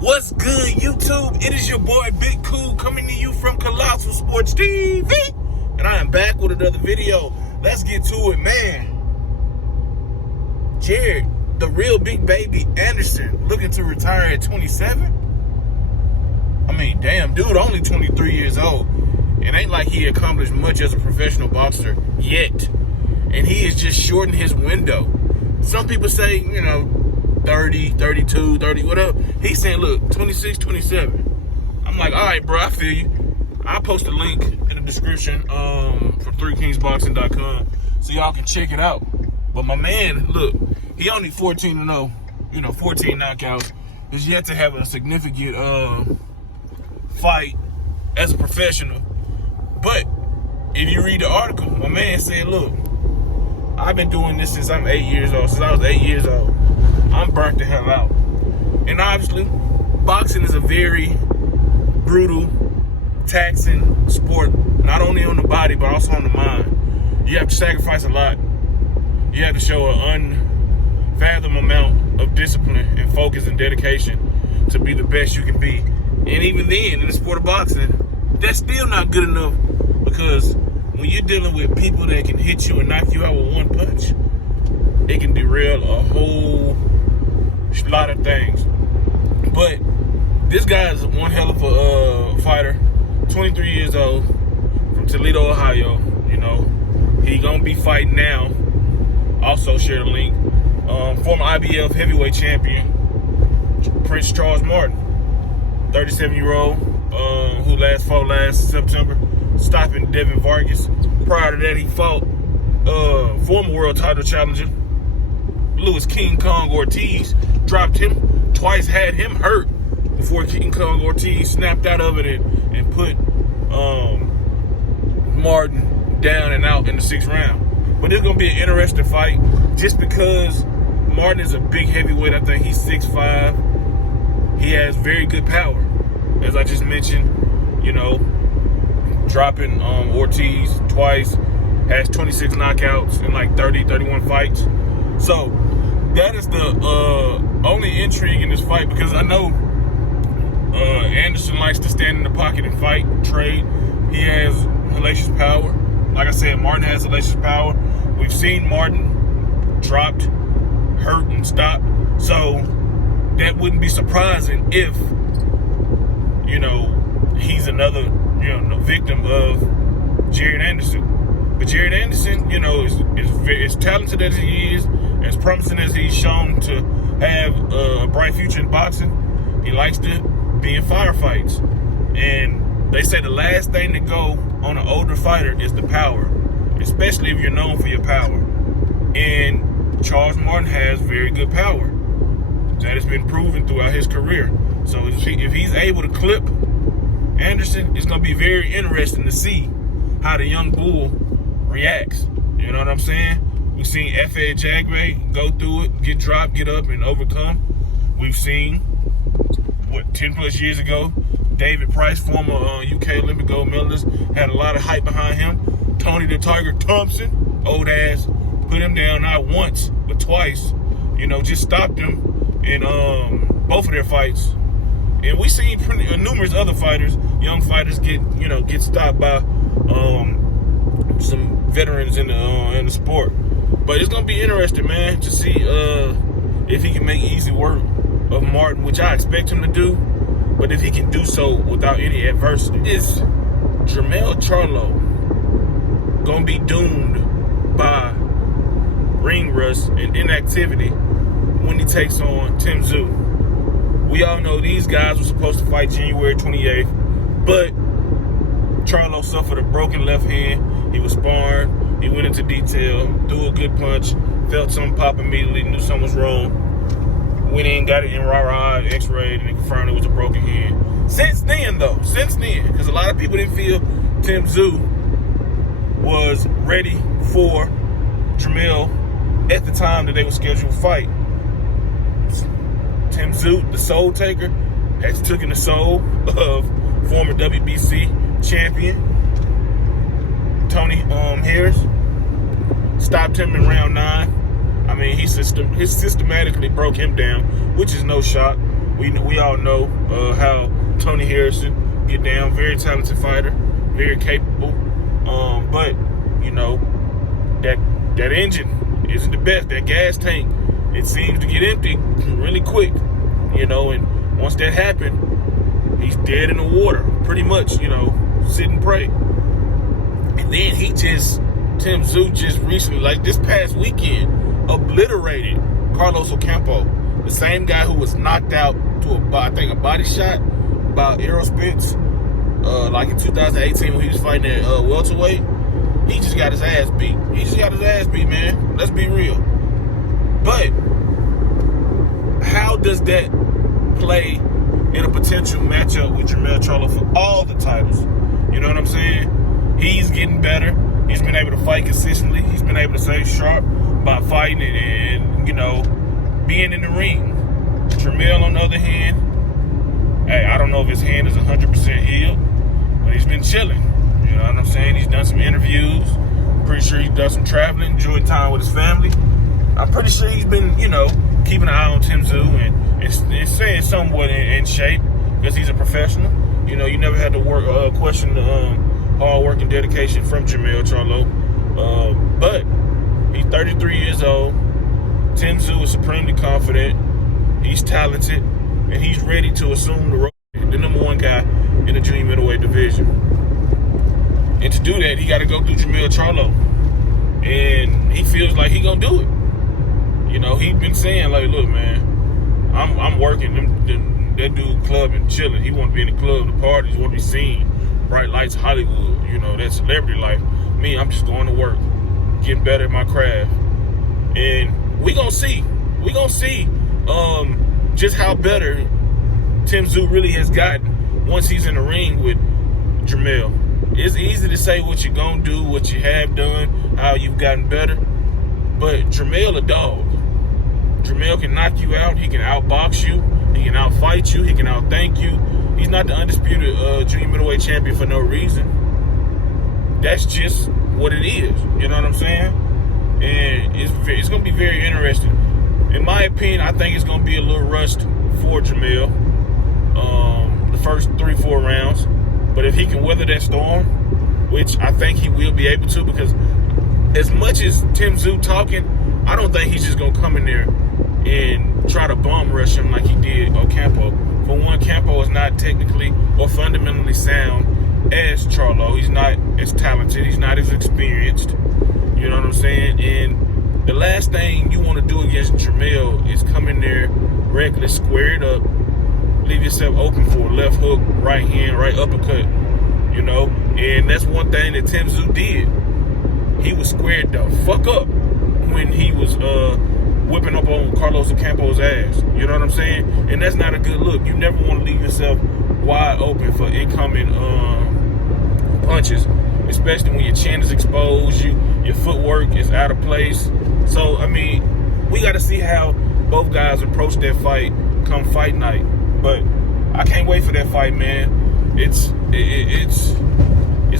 What's good, YouTube? It is your boy Big Cool coming to you from Colossal Sports TV, and I am back with another video. Let's get to it, man. Jared, the real big baby Anderson, looking to retire at 27. I mean, damn, dude, only 23 years old. It ain't like he accomplished much as a professional boxer yet, and he is just shortening his window. Some people say, 30, 32, 30, whatever. He's saying, look, 26, 27. I'm like, all right, bro, I feel you. I'll post a link in the description from 3kingsboxing.com so y'all can check it out. But my man, look, he only 14-0, 14 knockouts. He's yet to have a significant fight as a professional. But if you read the article, my man said, look, I've been doing this since I'm 8 years old. Since I was 8 years old, I'm burnt the hell out. And obviously, boxing is a very brutal, taxing sport, not only on the body, but also on the mind. You have to sacrifice a lot. You have to show an unfathomable amount of discipline and focus and dedication to be the best you can be. And even then, in the sport of boxing, that's still not good enough, because when you're dealing with people that can hit you and knock you out with one punch, it can derail a whole lot of things. But this guy is one hell of a fighter, 23 years old, from Toledo, Ohio. He gonna be fighting now. Also share the link. Former IBF heavyweight champion, Prince Charles Martin, 37-year-old, who fought last September, stopping Devin Vargas. Prior to that, he fought former world title challenger Louis King Kong Ortiz, dropped him twice, had him hurt before King Kong Ortiz snapped out of it and put Martin down and out in the 6th round. But it's going to be an interesting fight just because Martin is a big heavyweight. I think he's 6'5". He has very good power. As I just mentioned, dropping Ortiz twice, has 26 knockouts in like 30, 31 fights. So that is the only intrigue in this fight, because I know Anderson likes to stand in the pocket and fight, trade. He has hellacious power. Like I said, Martin has hellacious power. We've seen Martin dropped, hurt, and stopped. So that wouldn't be surprising if, he's another, victim of Jared Anderson. But Jared Anderson, is talented as he is, as promising as he's shown to have a bright future in boxing. He likes to be in firefights. And they say the last thing to go on an older fighter is the power, especially if you're known for your power. And Charles Martin has very good power. That has been proven throughout his career. So if he's able to clip Anderson, it's going to be very interesting to see how the young bull reacts. You know what I'm saying? We've seen Whyte-AJ go through it, get dropped, get up, and overcome. We've seen, 10 plus years ago, David Price, former UK Olympic gold medalist, had a lot of hype behind him. Tony the Tiger Thompson, old ass, put him down not once, but twice. Just stopped him in both of their fights. And we've seen numerous other fighters, young fighters, get stopped by some veterans in the sport. But it's gonna be interesting, man, to see if he can make easy work of Martin, which I expect him to do. But if he can do so without any adversity, is Jermell Charlo gonna be doomed by ring rust and inactivity when he takes on Tszy? We all know these guys were supposed to fight January 28th, but Charlo suffered a broken left hand. He was sparring. He went into detail, threw a good punch, felt something pop immediately, knew something was wrong. Went in, got it in MRI, x-rayed, and they confirmed it was a broken hand. Since then, because a lot of people didn't feel Tszy was ready for Jermell at the time that they were scheduled to fight. Tszy, the soul taker, has taken the soul of former WBC champion Tony Harris, stopped him in round 9. I mean, he systematically broke him down, which is no shock. we all know how Tony Harrison get down. Very talented fighter, very capable. But you know, that engine isn't the best. That gas tank, it seems to get empty really quick. You know, and once that happened, he's dead in the water, pretty much. You know, sit and pray. And then Tim Tszyu just recently, like this past weekend, obliterated Carlos Ocampo, the same guy who was knocked out to a body shot by Errol Spence, like in 2018 when he was fighting at welterweight. He just got his ass beat. Man. Let's be real. But how does that play in a potential matchup with Jermell Charlo for all the titles? You know what I'm saying? He's getting better. He's been able to fight consistently. He's been able to stay sharp by fighting and you know, being in the ring. Jermell, on the other hand, hey, I don't know if his hand is 100% healed, but he's been chilling. You know what I'm saying? He's done some interviews. Pretty sure he's done some traveling, enjoyed time with his family. I'm pretty sure he's been, you know, keeping an eye on Tim Tszyu and staying somewhat in shape because he's a professional. You know, you never had to question the hard work and dedication from Jermell Charlo. But he's 33 years old. Tim Tszyu is supremely confident. He's talented, and he's ready to assume the role, the number one guy in the junior middleweight division. And to do that, he got to go through Jermell Charlo, and he feels like he gonna do it. You know, he's been saying like, "Look, man, I'm working. That dude clubbing, chilling. He want to be in the club, the parties, want to be seen, bright lights, Hollywood. You know, that celebrity life. Me, I'm just going to work, getting better at my craft, and we gonna see. Just how better Tim Tszyu really has gotten once he's in the ring with Jermell. It's easy to say what you're going to do, what you have done, how you've gotten better. But Jermell a dog. Jermell can knock you out. He can outbox you. He can outfight you. He can outthink you. He's not the undisputed junior middleweight champion for no reason. That's just what it is. You know what I'm saying? And it's going to be very interesting. In my opinion, I think it's going to be a little rushed for Jermell the first 3-4 rounds. But if he can weather that storm, which I think he will be able to, because as much as Tim Tszyu talking, I don't think he's just going to come in there and try to bum rush him like he did Ocampo. For one, Ocampo is not technically or fundamentally sound as Charlo. He's not as talented. He's not as experienced. You know what I'm saying? And the last thing you want to do against Jermell is come in there reckless, square it up, leave yourself open for a left hook, right hand, right uppercut, you know? And that's one thing that Tim Tszyu did. He was squared the fuck up when he was whipping up on Carlos Ocampo's ass. You know what I'm saying? And that's not a good look. You never want to leave yourself wide open for incoming punches, especially when your chin is exposed, your footwork is out of place. So, I mean, we got to see how both guys approach that fight come fight night. But I can't wait for that fight, man. It's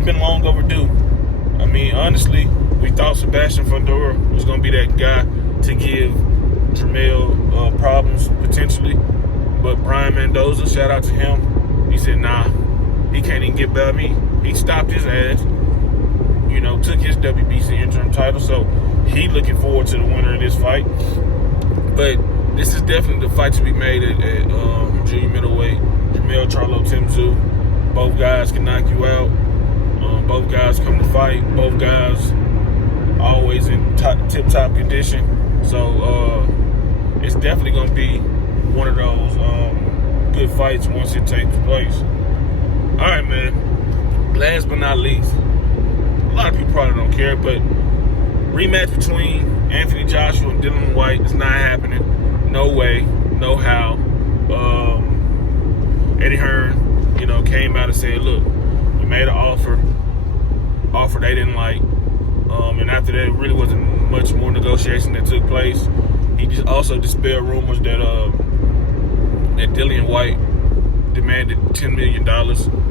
been long overdue. I mean, honestly, we thought Sebastian Fundora was going to be that guy to give Jermell problems, potentially. But Brian Mendoza, shout out to him, he said, nah, he can't even get by me. He stopped his ass, you know, took his WBC interim title. So he looking forward to the winner of this fight. But this is definitely the fight to be made at junior middleweight. Jermell Charlo, Tim Tszyu. Both guys can knock you out. Both guys come to fight. Both guys always in tip-top condition. So it's definitely going to be one of those good fights once it takes place. All right, man. Last but not least, a lot of people probably don't care, but rematch between Anthony Joshua and Dillian Whyte is not happening. No way, no how. Eddie Hearn, you know, came out and said, look, you made an offer they didn't like. And after that, it really wasn't much more negotiation that took place. He just also dispelled rumors that that Dillian Whyte demanded $10 million.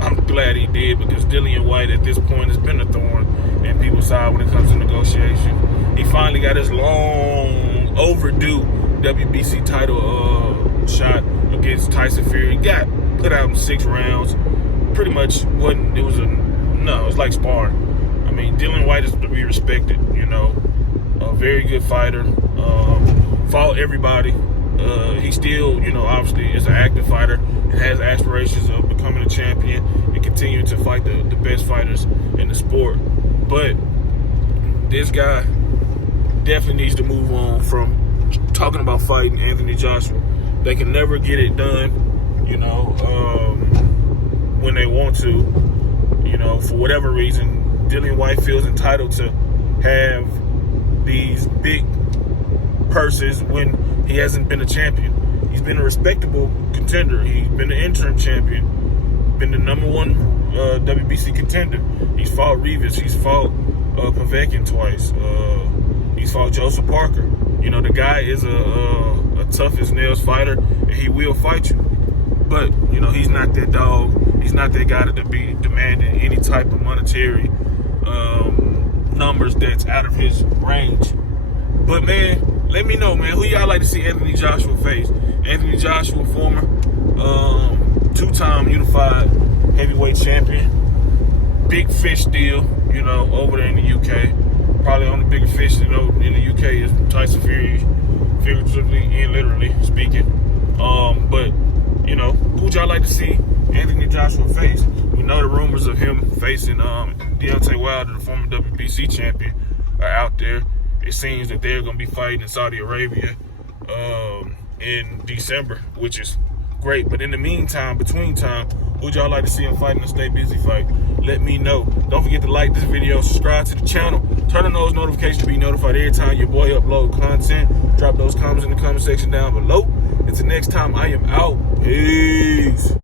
I'm glad he did, because Dillian Whyte at this point has been a thorn in people's side when it comes to negotiation. He finally got his long overdue WBC title shot against Tyson Fury. He got put out in 6 rounds. Pretty much wasn't, it was like sparring. I mean, Dillian Whyte is to be respected, you know. A very good fighter. Fought everybody. He still, you know, obviously is an active fighter and has aspirations of becoming a champion and continuing to fight the best fighters in the sport. But this guy definitely needs to move on from talking about fighting Anthony Joshua. They can never get it done, you know, when they want to. You know, for whatever reason, Dillian Whyte feels entitled to have these big purses when he hasn't been a champion. He's been a respectable contender. He's been an interim champion, been the #1 WBC contender. He's fought Rivas. He's fought Povetkin twice. He's fought Joseph Parker. You know, the guy is a tough as nails fighter, and he will fight you. But, you know, he's not that dog. He's not that guy to be demanding any type of monetary numbers that's out of his range. But, man, let me know, man, who y'all like to see Anthony Joshua face? Anthony Joshua, former 2-time unified heavyweight champion. Big fish deal, you know, over there in the UK. Probably on the bigger fish in the UK is Tyson Fury, figuratively and literally speaking. But, you know, who'd y'all like to see Anthony Joshua face? We know the rumors of him facing Deontay Wilder, the former WBC champion, are out there. It seems that they're going to be fighting in Saudi Arabia in December, which is great. But in the meantime, between time, who'd y'all like to see him fight in a Stay Busy fight? Let me know. Don't forget to like this video, subscribe to the channel, turn on those notifications to be notified every time your boy upload content. Drop those comments in the comment section down below. Until next time, I am out. Peace.